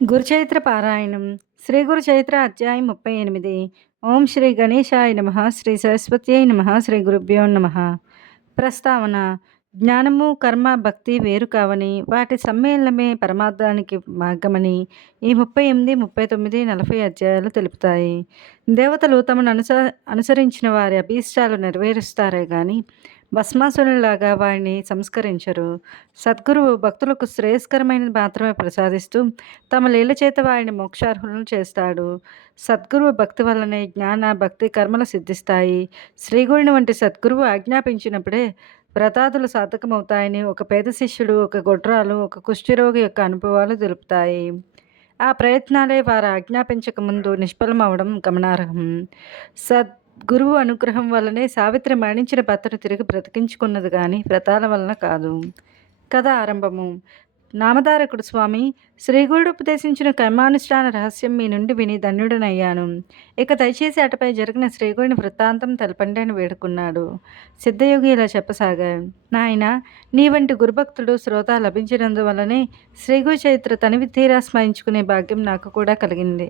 గురుచరిత్ర పారాయణం శ్రీ గురుచరిత్ర అధ్యాయం 38. ఓం శ్రీ గణేశాయ నమ, శ్రీ సరస్వత్యై నమ, శ్రీ గురుభ్యో నమ. ప్రస్తావన: జ్ఞానము కర్మ భక్తి వేరు కావని, వాటి సమ్మేళనమే పరమార్థానికి మార్గమని ఈ 38, 39, 40 అధ్యాయాలు తెలుపుతాయి. దేవతలు తమను అనుసరించిన వారి అభీష్టాలు నెరవేరుస్తారే గాని భస్మాసురులాగా వారిని సంస్కరించరు. సద్గురువు భక్తులకు శ్రేయస్కరమైనది మాత్రమే ప్రసాదిస్తూ తమ లీల చేత వారిని మోక్షార్హులను చేస్తాడు. సద్గురువు భక్తి వల్లనే జ్ఞాన భక్తి కర్మలు సిద్ధిస్తాయి. శ్రీగురుని వంటి సద్గురువు ఆజ్ఞాపించినప్పుడే వ్రతాదులు సార్థకమవుతాయని ఒక పేద శిష్యుడు, ఒక గొడ్రాలు, ఒక కుష్ఠరోగి యొక్క అనుభవాలు తెలుపుతాయి. ఆ ప్రయత్నాలే వారు ఆజ్ఞాపించక ముందు నిష్ఫలమవడం గమనార్హం. గురువు అనుగ్రహం వల్లనే సావిత్రి మరణించిన భర్తను తిరిగి బ్రతికించుకున్నది కానీ వ్రతాల వలన కాదు. కథ ఆరంభము. నామధారకుడు: స్వామి, శ్రీగురుడు ఉపదేశించిన కర్మానుష్ఠాన రహస్యం మీ నుండి విని ధన్యుడనయ్యాను. ఇక దయచేసి అటుపై జరిగిన శ్రీగురుని వృత్తాంతం తెలపండి అని వేడుకున్నాడు. సిద్ధయోగి ఇలా చెప్పసాగారు: నాయన, నీ వంటి గురుభక్తుడు శ్రోత లభించినందువల్లనే శ్రీగురు చరిత్ర తనివి తీరా స్మరించుకునే భాగ్యం నాకు కూడా కలిగింది.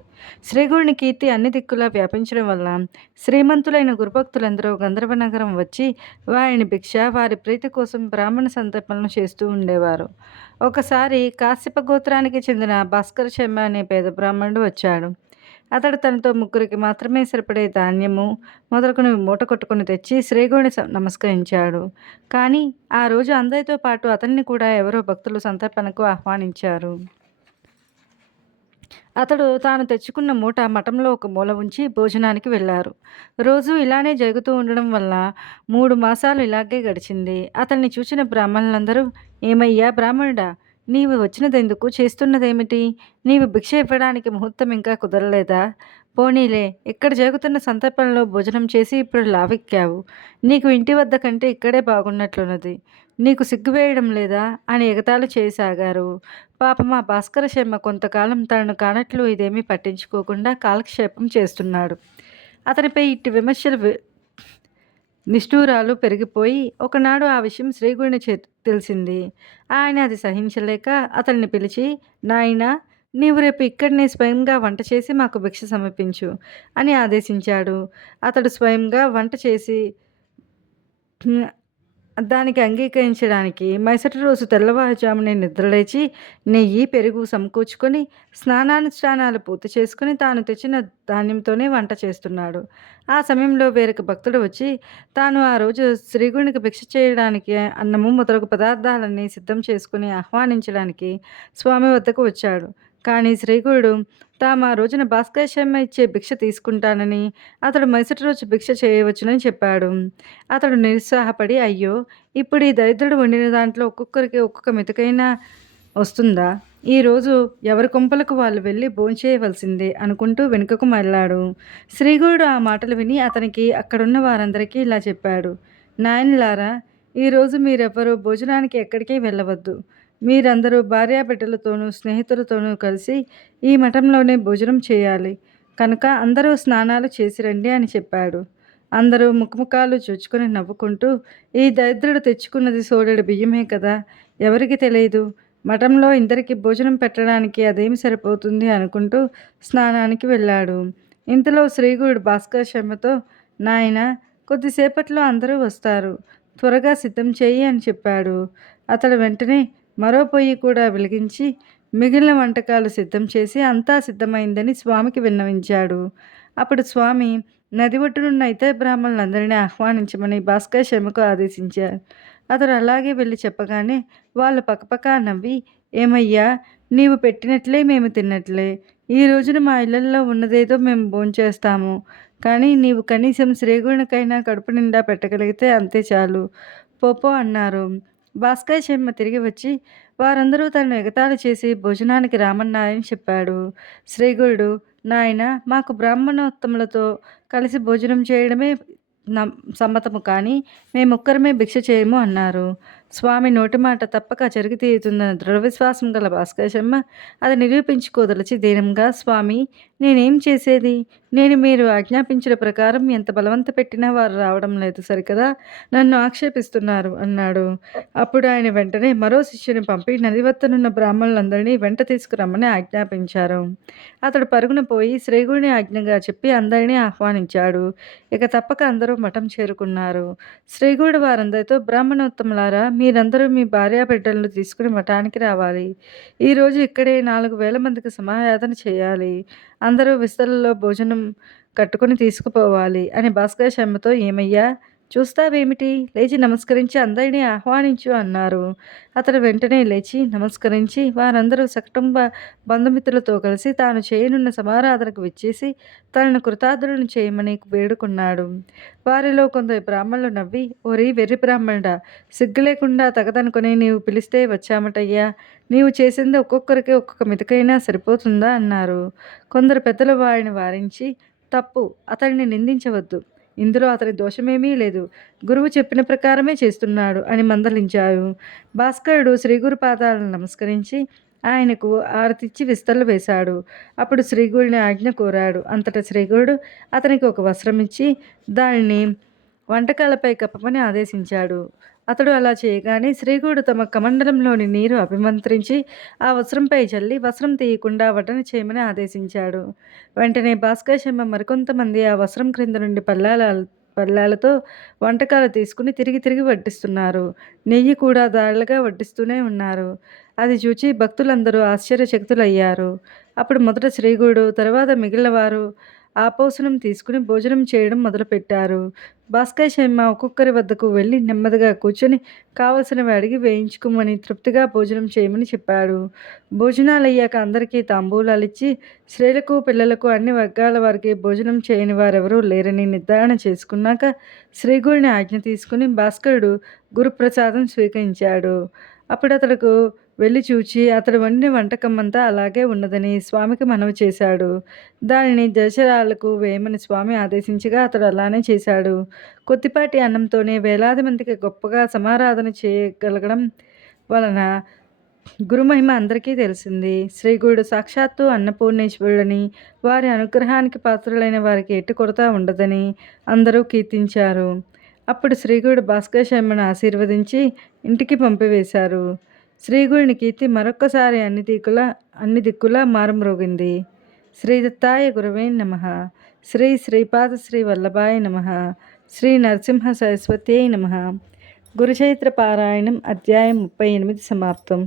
శ్రీగురుని కీర్తి అన్ని దిక్కులా వ్యాపించడం వల్ల శ్రీమంతులైన గురుభక్తులందరూ గంధర్వ నగరం వచ్చి వారిని భిక్ష, వారి ప్రీతి కోసం బ్రాహ్మణ సంతర్పణలు చేస్తూ ఉండేవారు. ఒకసారి కాశ్యప గోత్రానికి చెందిన భాస్కర శర్మ అనే పేద బ్రాహ్మణుడు వచ్చాడు. అతడు తనతో ముగ్గురికి మాత్రమే సరిపడే ధాన్యము మొదలుకొని మూట కొట్టుకుని తెచ్చి శ్రీగురుని నమస్కరించాడు. కానీ ఆ రోజు అందరితో పాటు అతన్ని కూడా ఎవరో భక్తులు సంతర్పణకు ఆహ్వానించారు. అతడు తాను తెచ్చుకున్న మూట మఠంలో ఒక మూల ఉంచి భోజనానికి వెళ్ళారు. రోజు ఇలానే జరుగుతూ ఉండడం వల్ల 3 మాసాలు ఇలాగే గడిచింది. అతన్ని చూసిన బ్రాహ్మణులందరూ, ఏమయ్యా బ్రాహ్మణుడా, నీవు వచ్చినదెందుకు, చేస్తున్నదేమిటి? నీవు భిక్ష ఇవ్వడానికి ముహూర్తం ఇంకా కుదరలేదా? పోనీలే, ఇక్కడ జరుగుతున్న సంతర్పణలో భోజనం చేసి ఇప్పుడు లావెక్కావు. నీకు ఇంటి వద్ద కంటే ఇక్కడే బాగున్నట్లున్నది. నీకు సిగ్గువేయడం లేదా అని ఎగతాళి చేయసాగారు. పాపం ఆ భాస్కర శర్మ కొంతకాలం తనను కానట్లు ఇదేమీ పట్టించుకోకుండా కాలక్షేపం చేస్తున్నాడు. అతనిపై ఇట్టి విమర్శలు నిష్ఠూరాలు పెరిగిపోయి ఒకనాడు ఆ విషయం శ్రీగురుని తెలిసింది. ఆయన అది సహించలేక అతన్ని పిలిచి, నాయనా, నీవు రేపు ఇక్కడనే స్వయంగా వంట చేసి మాకు భిక్ష సమర్పించు అని ఆదేశించాడు. అతడు స్వయంగా వంట చేసి దానికి అంగీకరించడానికి మరుసటి రోజు తెల్లవారుజామునే నిద్రలేచి నెయ్యి, పెరుగు సమకూర్చుకొని స్నానానుష్ఠానాలు పూర్తి చేసుకుని తాను తెచ్చిన ధాన్యంతోనే వంట చేస్తున్నాడు. ఆ సమయంలో వేరొక భక్తుడు వచ్చి తాను ఆ రోజు శ్రీగురునికి భిక్ష చేయడానికి అన్నము మొదలగు పదార్థాలన్నీ సిద్ధం చేసుకుని ఆహ్వానించడానికి స్వామి వద్దకు వచ్చాడు. కానీ శ్రీగురుడు తాము ఆ రోజున భాస్కర శర్మ ఇచ్చే భిక్ష తీసుకుంటానని, అతడు మరుసటి రోజు భిక్ష చేయవచ్చునని చెప్పాడు. అతడు నిరుత్సాహపడి, అయ్యో, ఇప్పుడు ఈ దరిద్రుడు వండిన దాంట్లో ఒక్కొక్కరికి ఒక్కొక్క మెతుకైనా వస్తుందా? ఈరోజు ఎవరి కొంపలకు వాళ్ళు వెళ్ళి భోంచేయవలసిందే అనుకుంటూ వెనుకకు మళ్ళాడు. శ్రీగురుడు ఆ మాటలు విని అతనికి అక్కడున్న వారందరికీ ఇలా చెప్పాడు: నాయనలారా, ఈరోజు మీరెవ్వరూ భోజనానికి ఎక్కడికి వెళ్ళవద్దు. మీరందరూ భార్యాబిడ్డలతోనూ స్నేహితులతోనూ కలిసి ఈ మఠంలోనే భోజనం చేయాలి. కనుక అందరూ స్నానాలు చేసి రండి అని చెప్పాడు. అందరూ ముఖముఖాలు చూచుకొని నవ్వుకుంటూ, ఈ దరిద్రుడు తెచ్చుకున్నది సోడెడు బియ్యమే కదా, ఎవరికి తెలియదు, మఠంలో ఇందరికి భోజనం పెట్టడానికి అదేమి సరిపోతుంది అనుకుంటూ స్నానానికి వెళ్ళాడు. ఇంతలో శ్రీగురుడు భాస్కర శర్మతో, నాయన, కొద్దిసేపట్లో అందరూ వస్తారు, త్వరగా సిద్ధం చేయి అని చెప్పాడు. అతడు వెంటనే మరో పొయ్యి కూడా వెలిగించి మిగిలిన వంటకాలు సిద్ధం చేసి అంతా సిద్ధమైందని స్వామికి విన్నవించాడు. అప్పుడు స్వామి నది ఒడ్డునున్న ఇతర బ్రాహ్మణులందరినీ ఆహ్వానించమని భాస్కర శర్మకు ఆదేశించారు. అతడు అలాగే వెళ్ళి చెప్పగానే వాళ్ళు పక్కపక్క నవ్వి, ఏమయ్యా, నీవు పెట్టినట్లే మేము తిన్నట్లే. ఈ రోజున మా ఇళ్లల్లో ఉన్నదేదో మేము భోంచేస్తాము, కానీ నీవు కనీసం శ్రీగురునికైనా కడుపు నిండా పెట్టగలిగితే అంతే చాలు, పోపో అన్నారు. భాస్కర శర్మ తిరిగి వచ్చి వారందరూ తనను ఎగతాళి చేసి భోజనానికి రామన్నారని చెప్పాడు. శ్రీగురుడు, నాయన, మాకు బ్రాహ్మణోత్తములతో కలిసి భోజనం చేయడమే సమ్మతము, కానీ మేమొక్కరమే భిక్ష చేయము అన్నారు. స్వామి నోటి మాట తప్పక జరిగి తీరుతుందన్న దృఢ విశ్వాసం గల భాస్కర శర్మ అది నిరూపించుకోదలచి దీనంగా, స్వామి, నేనేం చేసేది? నేను మీరు ఆజ్ఞాపించిన ప్రకారం ఎంత బలవంత పెట్టినా వారు రావడం లేదు సరికదా! నన్ను ఆక్షేపిస్తున్నారు" అన్నాడు. అప్పుడు ఆయన వెంటనే మరో శిష్యుని పంపి నది వద్దనున్న బ్రాహ్మణులందరినీ వెంట తీసుకురమ్మని ఆజ్ఞాపించారు. అతడు పరుగున పోయి శ్రీగుడిని ఆజ్ఞగా చెప్పి అందరినీ ఆహ్వానించాడు. ఇక తప్పక అందరూ మఠం చేరుకున్నారు. శ్రీగుడి వారందరితో "బ్రాహ్మణోత్తములారా, మీరందరూ మీ భార్యాబిడ్డలను తీసుకుని మఠానికి రావాలి. ఈరోజు ఇక్కడే 4,000 మందికి సమారాధన చేయాలి. అందరూ విస్తళ్ళలో భోజనం కట్టుకుని తీసుకుపోవాలి" అని భాస్కర శర్మతో "ఏమయ్యా! చూస్తావేమిటి? లేచి నమస్కరించి అందరినీ ఆహ్వానించు" అన్నారు. అతడు వెంటనే లేచి నమస్కరించి వారందరూ సకుటుంబ బంధుమిత్రులతో కలిసి తాను చేయనున్న సమారాధనకు విచ్చేసి తనను కృతార్థులను చేయమని వేడుకున్నాడు. వారిలో కొందరు బ్రాహ్మణులు నవ్వి "ఓరి వెర్రి బ్రాహ్మణుడా! సిగ్గు లేకుండా తగదనుకుని నీవు పిలిస్తే వచ్చామటయ్యా! నీవు చేసింది ఒక్కొక్కరికి ఒక్కొక్క మెతుకైనా సరిపోతుందా" అన్నారు. కొందరు పెద్దలు వారిని వారించి "తప్పు, అతడిని నిందించవద్దు. ఇందులో అతని దోషమేమీ లేదు. గురువు చెప్పిన ప్రకారమే చేస్తున్నాడు" అని మందలించారు. భాస్కరుడు శ్రీగురు పాదాలను నమస్కరించి ఆయనకు ఆరతిచ్చి విస్తళ్ళు వేశాడు. అప్పుడు శ్రీగురుని ఆజ్ఞ కోరాడు. అంతటా శ్రీగురుడు అతనికి ఒక వస్త్రం ఇచ్చి దానిని వంటకాలపై కప్పమని ఆదేశించాడు. అతడు అలా చేయగానే శ్రీగురుడు తమ కమండలంలోని నీరు అభిమంత్రించి ఆ వస్త్రంపై చల్లి వస్త్రం తీయకుండా వడ్డన చేయమని ఆదేశించాడు. వెంటనే భాస్కర శర్మ మరికొంతమంది ఆ వస్త్రం క్రింద నుండి పళ్ళాలతో వంటకాలు తీసుకుని తిరిగి తిరిగి వడ్డిస్తున్నారు. నెయ్యి కూడా దాళ్లుగా వడ్డిస్తూనే ఉన్నారు. అది చూచి భక్తులందరూ ఆశ్చర్యచకితులయ్యారు. అప్పుడు మొదట శ్రీగురుడు, తరువాత మిగిలిన వారు ఆపోసనం తీసుకుని భోజనం చేయడం మొదలుపెట్టారు. భాస్కర శర్మ ఒక్కొక్కరి వద్దకు వెళ్ళి నెమ్మదిగా కూర్చొని కావలసినవి అడిగి వేయించుకోమని తృప్తిగా భోజనం చేయమని చెప్పాడు. భోజనాలయ్యాక అందరికీ తాంబూలాలిచ్చి స్త్రీలకు పిల్లలకు అన్ని వర్గాల వారికి భోజనం చేయని వారెవరూ లేరని నిర్ధారణ చేసుకున్నాక శ్రీగురుని ఆజ్ఞ తీసుకుని భాస్కరుడు గురుప్రసాదం స్వీకరించాడు. అప్పుడు అతడుకు వెళ్ళి చూచి అతడు వండిన వంటకమంతా అలాగే ఉన్నదని స్వామికి మనవి చేశాడు. దానిని దశరాలకు వేయమని స్వామి ఆదేశించగా అతడు అలానే చేశాడు. కొద్దిపాటి అన్నంతోనే వేలాది మందికి గొప్పగా సమారాధన చేయగలగడం వలన గురుమహిమ అందరికీ తెలిసింది. శ్రీగురుడు సాక్షాత్తు అన్నపూర్ణేశ్వరుడని, వారి అనుగ్రహానికి పాత్రులైన వారికి ఎట్టి కొరత ఉండదని అందరూ కీర్తించారు. అప్పుడు శ్రీగురుడు భాస్కర శర్మను ఆశీర్వదించి ఇంటికి పంపివేశారు. శ్రీగురుని కీర్తి మరొక్కసారి అన్ని దిక్కులా మారుమ్రోగింది. శ్రీ దత్తాయ గురవే నమః. శ్రీ శ్రీపాద శ్రీ వల్లభాయ నమః. శ్రీ నరసింహ సరస్వత్యై నమః. గురుచరిత్ర పారాయణం అధ్యాయం 38 సమాప్తం.